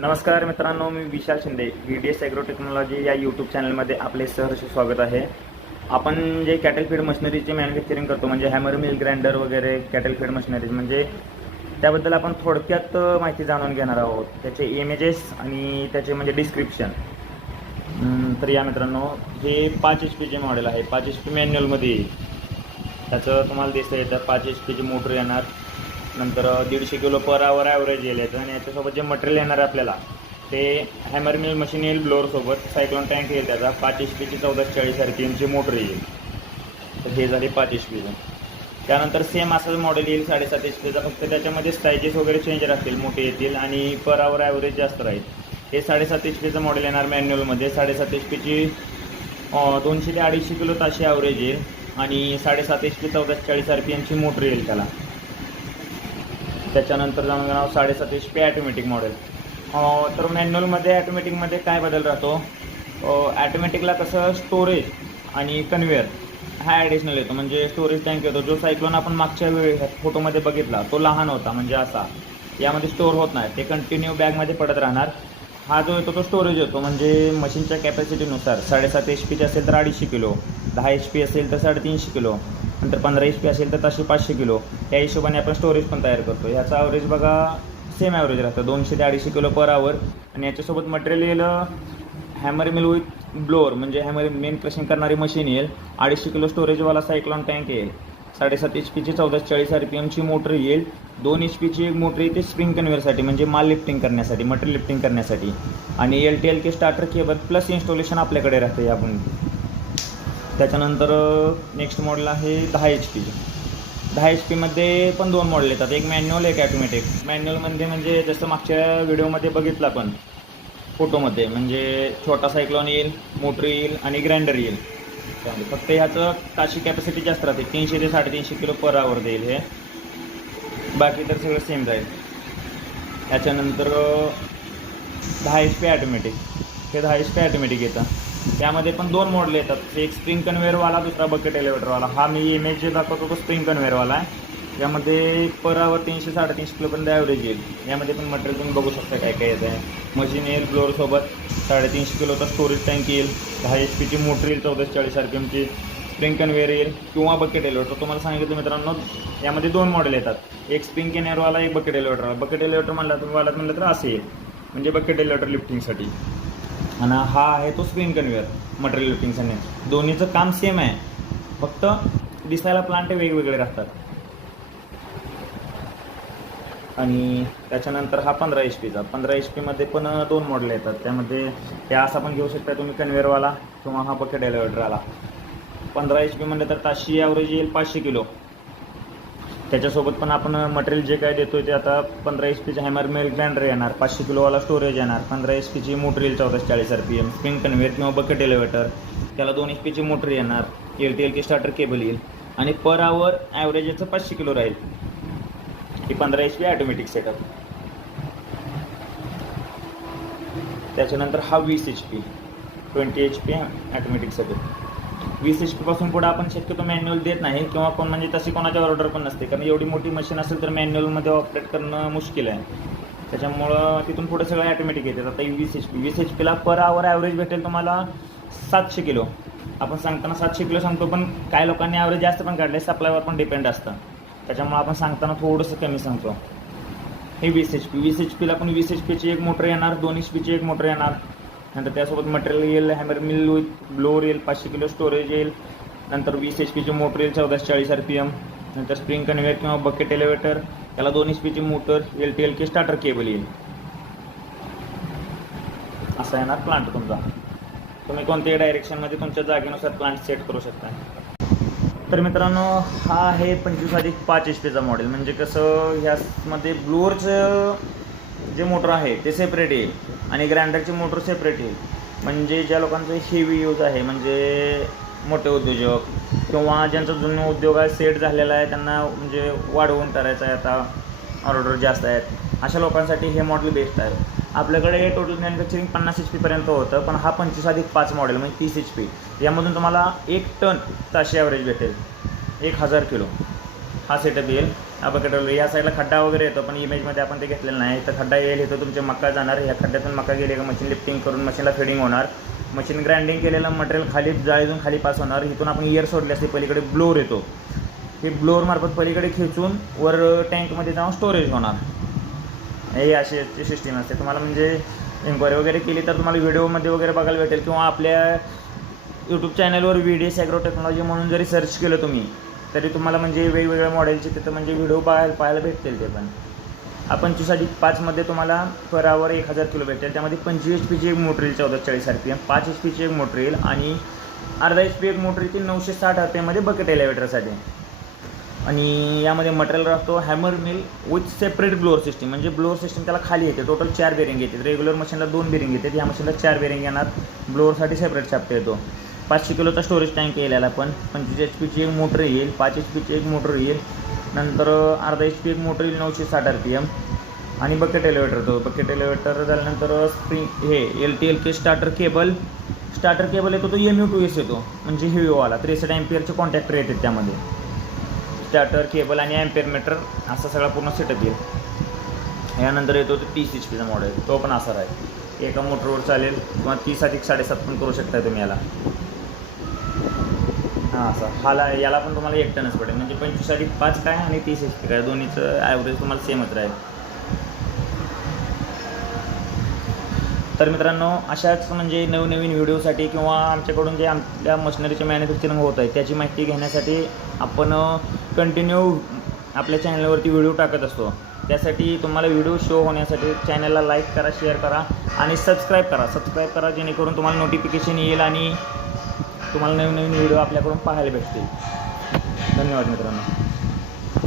नमस्कार मित्रांनो मी Vishal Shinde V D S agro technology या यूट्यूब चॅनलमध्ये आपले सहर्ष स्वागत आहे. आपण जे कॅटल फीड मशिनरीचे मॅन्युफॅक्चरिंग करतो म्हणजे हॅमर मिल ग्राइंडर वगैरे कॅटल फीड मशिनरीज म्हणजे त्याबद्दल आपण थोडक्यात माहिती जाणून घेणार आहोत. त्याचे इमेजेस आणि त्याचे म्हणजे डिस्क्रिप्शन तर या मित्रांनो हे पाच एच पीचे मॉडेल आहे. पाच एच पी मॅन्युअलमध्ये येईल त्याचं तुम्हाला दिसतं येतं पाच एच पीची मोटर येणार. नंतर दीडशे किलो पर आवर ॲव्हरेज येईल याचं आणि याच्यासोबत जे मटेरियल येणार आहे आपल्याला ते हॅमर मिल मशीन येईल ब्लोअरसोबत सायक्लॉन टँक येईल त्याचा. पाच एच पीची चौदा चाळीस आर पी मोटर येईल. तर हे झाले पाच एच पीचं त्यानंतर सेम असंच मॉडेल येईल साडेसात एच पीचा फक्त त्याच्यामध्ये स्टायजेस वगैरे चेंज राहतील मोठे येतील आणि पर आवर ॲव्हरेज जास्त राहील. हे साडेसात एच पीचं मॉडेल येणार मॅन्युअलमध्ये साडेसात एच पीची दोनशे ते अडीचशे किलो ताशी ॲव्हरेज येईल आणि साडेसात एच पी चौदा चाळीस आर पी एमची मोटर येईल त्याला. त्याच्यानंतर जाणून घेणार आहोत साडेसात एच पी ॲटोमॅटिक मॉडेल तर मॅन्युअलमध्ये ॲटोमॅटिकमध्ये काय बदल राहतो? ॲटोमॅटिकला कसं स्टोरेज आणि कन्व्हेअर हा ॲडिशनल येतो. म्हणजे स्टोरेज टँक येतो. जो सायक्लोन आपण मागच्या वेळी फोटोमध्ये बघितला तो लहान होता म्हणजे असा. यामध्ये स्टोअर होत नाही. ते कंटिन्यू बॅगमध्ये पडत राहणार. हा जो येतो तो स्टोरेज येतो. म्हणजे मशीनच्या कॅपॅसिटीनुसार साडेसात एच पीचे असेल तर अडीचशे किलो दहा एच पी असेल तर साडेतीनशे किलो. नंतर पंधरा एच पी असेल तर तसे पाचशे किलो. त्या हिशोबाने आपण स्टोरेज पण तयार करतो. ह्याचा ॲव्हरेज बघा सेम ॲव्हरेज राहतं. दोनशे ते अडीचशे किलो पर आवर आणि याच्यासोबत मटेरियल येईल हॅमर मिल विथ ब्लोअर म्हणजे हॅमर मेन क्रशिंग करणारी मशीन येईल. अडीचशे किलो स्टोरेजवाला सायक्लॉन टँक येईल. साडेसात एच पीची चौदा चाळीस आर पी एमची मोटर येईल. दोन एच पीची एक मोटर येते स्प्रिंग कन्व्हेअरसाठी म्हणजे माल लिफ्टिंग करण्यासाठी मटेरियल लिफ्टिंग करण्यासाठी. आणि L T L K starter cable plus installation आपल्याकडे राहते यापून त्याच्यानंतर नेक्स्ट मॉडेल आहे दहा एच पी दहा एच पीमध्ये पण दोन मॉडेल येतात. एक मॅन्युअल एक ॲटोमॅटिक मॅन्युअलमध्ये म्हणजे जसं मागच्या व्हिडिओमध्ये बघितलं आपण फोटोमध्ये म्हणजे छोटा सायक्लॉन येईल मोटर येईल आणि ग्राइंडर येईल. त्यामध्ये फक्त ह्याचं ताशी कॅपॅसिटी जास्त राहते. तीनशे ते साडेतीनशे किलो पर आवर देईल हे. बाकी तर सगळं सेम राहील त्याच्यानंतर दहा एच पी ॲटोमॅटिक हे दहा एच पी ॲटोमॅटिक येतं. त्यामध्ये पण दोन मॉडेल येतात. एक स्प्रिंग कन्व्हेअरवाला दुसरा बकेट एलिव्हेटरवाला हा मी इमेज जे दाखवतो तो स्प्रिंग कन्व्हेअरवाला आहे. यामध्ये पर आवर तीनशे साडेतीनशे किलोपर्यंत ॲव्हरेज येईल. यामध्ये पण मटेरियल तुम्ही बघू शकता काय काय येतं आहे मशीन येईल फ्लोअरसोबत साडेतीनशे किलोचा स्टोरेज टँक येईल. दहा एच पीची मोटर येईल चौदाशे चाळीस आर पी एमची स्प्रिंग कन्वेअर येईल किंवा बकेट एलिव्हेटर तुम्हाला सांगितलं मित्रांनो यामध्ये दोन मॉडेल येतात. एक स्प्रिंग कन्व्हेअरवाला एक बकेट एलिव्हेटरवाला बकेट एलिव्हेटर म्हणला तुम्ही वाला म्हणलं तर असे येईल. म्हणजे बकेट एलिव्हेटर लिफ्टिंगसाठी आणि हा आहे तो स्क्रीन कन्व्हेअर मटेरियल लिफ्टिंगसाठी दोन्हीचं काम सेम आहे. फक्त दिसायला प्लांट वेगवेगळे राहतात. आणि त्याच्यानंतर हा पंधरा एच पीचा पंधरा एच पीमध्ये पण दोन मॉडेल येतात. त्यामध्ये हे असा पण घेऊ शकता तुम्ही कन्व्हेअरवाला किंवा हा बकेट एलिव्हेटर आला पंधरा एच पी म्हणलं तर ताशी ॲव्हरेज येईल पाचशे किलो. त्याच्यासोबत पण आपण मटेरियल जे काय देतोय ते आता पंधरा एच पीचे हॅमर मेल ग्रँडर येणार पाचशे किलोवाला स्टोरेज येणार पंधरा एच पीची मोटर येईल चौदा चाळीस R P M spin conveyor किंवा बकेट एलिव्हेटर त्याला दोन एच पीची मोटर येणार L T L K starter cable येईल आणि पर आवर ॲव्हरेज याचं पाचशे किलो राहील. ही पंधरा एच पी ॲटोमॅटिक सेटअप त्याच्यानंतर हा वीस H P twenty H P automatic setup वीस एच पीपासून पुढे आपण शक्यतो मॅन्युअल देत नाही किंवा कोण म्हणजे तशी कोणाच्या ऑर्डर पण नसते. कारण एवढी मोठी मशीन असेल तर मॅन्युअलमध्ये ऑपरेट करणं मुश्किल आहे. त्याच्यामुळं तिथून पुढे सगळं ॲटोमॅटिक येते. आता वीस एच पी वीस एच पीला पर आवर ॲव्हरेज भेटेल तुम्हाला सातशे किलो. आपण सांगताना सातशे किलो सांगतो पण काही लोकांनी ॲव्हरेज जास्त पण काढले सप्लायवर पण डिपेंड असतं. त्याच्यामुळे आपण सांगताना थोडंसं कमी सांगतो. हे वीस एच पी वीस एच पीला पण वीस एच पीची एक मोटर येणार दोन एच पीची एक मोटर येणार. नंतर त्यासोबत मटेरियल येईल हॅमर मिल विथ ब्लोअर येईल पाचशे किलो स्टोरेज येईल. नंतर वीस एच पीची मोटर येईल चौदाशे चाळीस आर पी एम नंतर स्प्रिंग कन्व्हेअर किंवा बकेट एलिव्हेटर त्याला दोन एच पीची motor L T L K starter cable येईल. असा येणार प्लांट तुमचा. तुम्ही कोणत्याही डायरेक्शनमध्ये तुमच्या जागेनुसार प्लांट सेट करू शकता. तर मित्रांनो हा आहे पंचवीस अधिक पाच एच पीचा मॉडेल म्हणजे कसं ह्यामध्ये ब्लोअरचं जे मोटर आहे ते सेपरेट येईल. आणि ग्राइंडरची मोटर सेपरेट येईल. म्हणजे ज्या लोकांचं हेवी यूज आहे म्हणजे मोठे उद्योजक किंवा ज्यांचा जुना उद्योग आहे सेट झालेला आहे त्यांना म्हणजे वाढवून करायचं आहे आता ऑर्डर जास्त आहेत. अशा लोकांसाठी हे मॉडेल बेस्ट आहे. आपल्याकडे टोटल मॅन्युफॅक्चरिंग पन्नास एच पीपर्यंत होतं पण हा पंचवीस अधिक पाच मॉडेल म्हणजे तीस एच पी यामधून तुम्हाला एक टन ताशी ॲव्हरेज भेटेल. एक हजार किलो. हा सेटअप येईल हा या साईडला खड्डा वगैरे येतो पण इमेजमध्ये आपण ते घेतलेलं नाही. तर खड्डा येईल इथं तुमचे मक्का जाणार. ह्या खड्ड्यातून मक्का गेले का मशीन लिफ्टिंग करून मशीनला फिडिंग होणार. मशीन ग्राइंडिंग केलेलं मटेरियल खाली जाळीतून खाली पास होणार. इथून आपण इयर सोडले असते पलीकडे ब्लोअर येतो. हे ब्लोअरमार्फत पलीकडे खेचून वर टँकमध्ये जाऊन स्टोरेज होणार. हे अशी सिस्टीम असते. तुम्हाला म्हणजे इन्क्वायरी वगैरे केली तर तुम्हाला व्हिडिओमध्ये वगैरे बघायला भेटेल किंवा आपल्या यूट्यूब चॅनलवर व्ही डी टेक्नॉलॉजी म्हणून जरी सर्च केलं तुम्ही तरी तुम्हाला म्हणजे वेगवेगळ्या मॉडेलचे तिथं म्हणजे व्हिडिओ पाहायला पाहायला भेटतील ते पण. आपण पंचवीस अधिक पाचमध्ये तुम्हाला पर आवर एक हजार किलो भेटेल त्यामध्ये पंचवीस एच पीची एक मोटर येईल चौदा चाळीस आर पी एम पाच एच पीची एक मोटर येईल आणि अर्धा एच पी एक मोटर येतील नऊशे साठ आर पी एममध्ये बकेट एलिव्हेटरसाठी आणि यामध्ये मटेरियल राहतो hammer mill with separate blower system म्हणजे ब्लोअर सिस्टीम त्याला खाली येते. टोटल चार बेरिंग येते. रेग्युलर मशीनला दोन बेरिंग येते. या मशीनला चार बेरिंग येणार. ब्लोअरसाठी सेपरेट छापता येतो. पाचशे किलोचा स्टोरेज टँक येईल याला पण. पंचवीस एच पीची एक मोटर येईल पाच एच पीची एक मोटर येईल. नंतर अर्धा एच पी एक मोटर येईल नऊशे साठ आर पी एम आणि बकेट एलिव्हेटर तो. बकेट एलिव्हेटर झाल्यानंतर स्प्रिंग हे L T L K starter cable starter cable येतो तो एम यू टू एस येतो. म्हणजे हिओवाला त्रेसष्ट एम्पियरचे कॉन्टॅक्टर येतात त्यामध्ये. स्टार्टर केबल आणि ॲम्पेअर मीटर असा सगळा पूर्ण सेटअप येईल. यानंतर येतो तो तीस एच पीचा मॉडेल तो पण असा आहे एका मोटरवर चालेल किंवा तीस अधिक साडेसात पण करू शकता तुम्ही याला. हां असं. हाला याला पण तुम्हाला एक टनच पडेल. म्हणजे पंचवीस अधिक पाच काय आणि तीस एच पी काय? दोन्हीचं ॲव्हरेज तुम्हाला सेमच राहील. तर मित्रांनो अशाच म्हणजे नवनवीन व्हिडिओसाठी किंवा आमच्याकडून जे आमच्या मशिनरीचे मॅन्युफॅक्चरिंग होत आहे त्याची माहिती घेण्यासाठी आपण कंटिन्यू आपल्या चॅनलवरती व्हिडिओ टाकत असतो. त्यासाठी तुम्हाला व्हिडिओ शो होण्यासाठी चॅनलला लाईक करा शेअर करा आणि सबस्क्राईब करा. सबस्क्राईब करा जेणेकरून तुम्हाला नोटिफिकेशन येईल आणि तुम्हाला नवीन नवीन व्हिडिओ आपल्याकडून पाहायला भेटतील. धन्यवाद मित्रांनो.